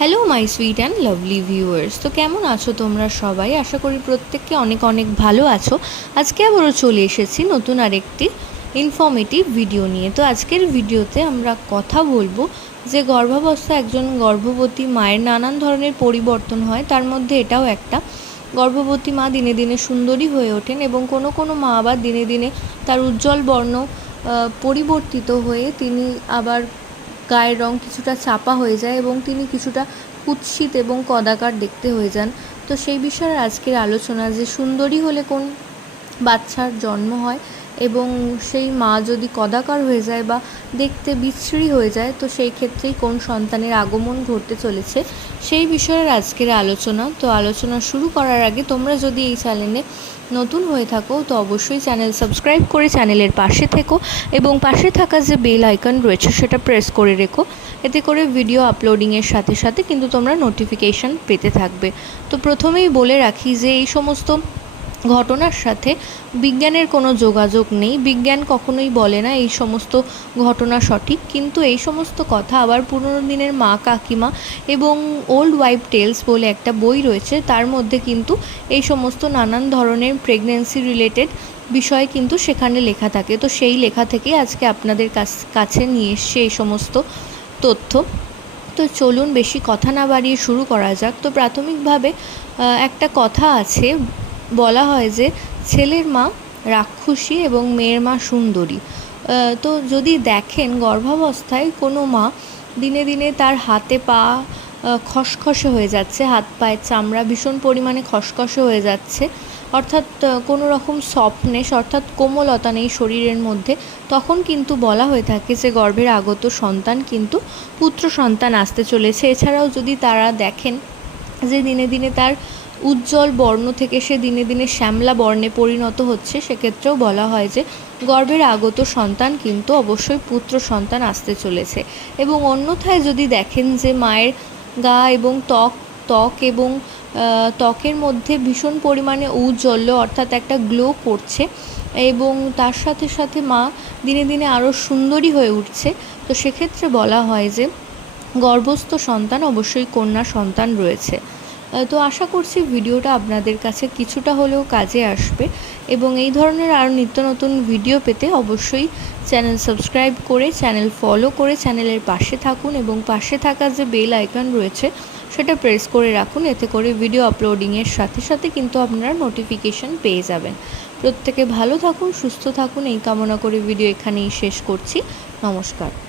Hello my sweet and lovely viewers তো কেমন আছো তোমরা সবাই? আশা করি প্রত্যেককে অনেক অনেক ভালো আছো। আজকে আবারও চলে এসেছি নতুন আরেকটি ইনফর্মেটিভ ভিডিও নিয়ে। তো আজকের ভিডিওতে আমরা কথা বলব যে গর্ভাবস্থা একজন গর্ভবতী মায়ের নানান ধরনের পরিবর্তন হয়। তার মধ্যে এটাও একটা। গর্ভবতী মা দিনে দিনে সুন্দরী হয়ে ওঠেন এবং কোনো কোনো মা আবার দিনে দিনে তার উজ্জ্বল বর্ণ পরিবর্তিত হয়ে তিনি আবার গায়ের রং কিছুটা চাপা হয়ে যায় এবং তিনি কিছুটা কুৎসিত এবং কদাকার দেখতে হয়ে যান। তো সেই বিষয়ে আজকের আলোচনা যে সুন্দরী হলে কোন বাচ্চার জন্ম হয় এবং সেই মা যদি কদাকার হয়ে যায় বা দেখতে বিশ্রী হয়ে যায়, তো সেই ক্ষেত্রেই কোন সন্তানের আগমন ঘটতে চলেছে সেই বিষয়ের আজকের আলোচনা। তো আলোচনা শুরু করার আগে তোমরা যদি এই চ্যানেলে নতুন হয়ে থাকো, তো অবশ্যই চ্যানেল সাবস্ক্রাইব করে চ্যানেলের পাশে থেকো এবং পাশে থাকা যে বেল আইকন রয়েছে সেটা প্রেস করে রেখো। এতে করে ভিডিও আপলোডিংয়ের সাথে সাথে কিন্তু তোমরা নোটিফিকেশান পেতে থাকবে। তো প্রথমেই বলে রাখি যে এই সমস্ত ঘটনার সাথে বিজ্ঞানের কোনো যোগাযোগ নেই। বিজ্ঞান কখনোই বলে না এই সমস্ত ঘটনা সঠিক, কিন্তু এই সমস্ত কথা আবার পুরনো দিনের মা কাকিমা এবং ওল্ড ওয়াইফ টেলস বলে একটা বই রয়েছে, তার মধ্যে কিন্তু এই সমস্ত নানান ধরনের প্রেগনেন্সি রিলেটেড বিষয় কিন্তু সেখানে লেখা থাকে। তো সেই লেখা থেকে আজকে আপনাদের কাছ- নিয়ে এসছে এই সমস্ত তথ্য। তো চলুন বেশি কথা না বাড়িয়ে শুরু করা যাক। তো প্রাথমিকভাবে একটা কথা আছে বলা হয় যে ছেলের মা রাক্ষসী এবং মেয়ের মা সুন্দরী। তো যদি দেখেন গর্ভাবস্থায় কোনো মা দিনে দিনে তার হাতে পা খসখসে হয়ে যাচ্ছে, হাত পায়ের চামড়া ভীষণ পরিমাণে খসখসে হয়ে যাচ্ছে, অর্থাৎ কোনো রকম সফটনেস অর্থাৎ কোমলতা নেই শরীরের মধ্যে, তখন কিন্তু বলা হয়ে থাকে যে গর্ভের আগত সন্তান কিন্তু পুত্র সন্তান আসতে চলেছে। এছাড়াও যদি তারা দেখেন যে দিনে দিনে তার উজ্জ্বল বর্ণ থেকে সে দিনে দিনে শ্যামলা বর্ণে পরিণত হচ্ছে, সেক্ষেত্রেও বলা হয় যে গর্ভের আগত সন্তান কিন্তু অবশ্যই পুত্র সন্তান আসতে চলেছে। এবং অন্যথায় যদি দেখেন যে মায়ের গা এবং ত্বক ত্বক এবং ত্বকের মধ্যে ভীষণ পরিমাণে ঔজ্জ্বল্য অর্থাৎ একটা গ্লো করছে এবং তার সাথে সাথে মা দিনে দিনে আরও সুন্দরী হয়ে উঠছে, তো সেক্ষেত্রে বলা হয় যে গর্ভস্থ সন্তান অবশ্যই কন্যা সন্তান রয়েছে। তো আশা করছি ভিডিওটা আপনাদের কাছে কিছুটা হলেও কাজে আসবে এবং এই ধরনের আরও নিত্য নতুন ভিডিও পেতে অবশ্যই চ্যানেল সাবস্ক্রাইব করে, চ্যানেল ফলো করে, চ্যানেলের পাশে থাকুন এবং পাশে থাকা যে বেল আইকন রয়েছে সেটা প্রেস করে রাখুন। এতে করে ভিডিও আপলোডিংয়ের সাথে সাথে কিন্তু আপনারা নোটিফিকেশন পেয়ে যাবেন। প্রত্যেকে ভালো থাকুন, সুস্থ থাকুন। এই কামনা করে ভিডিও এখানেই শেষ করছি। নমস্কার।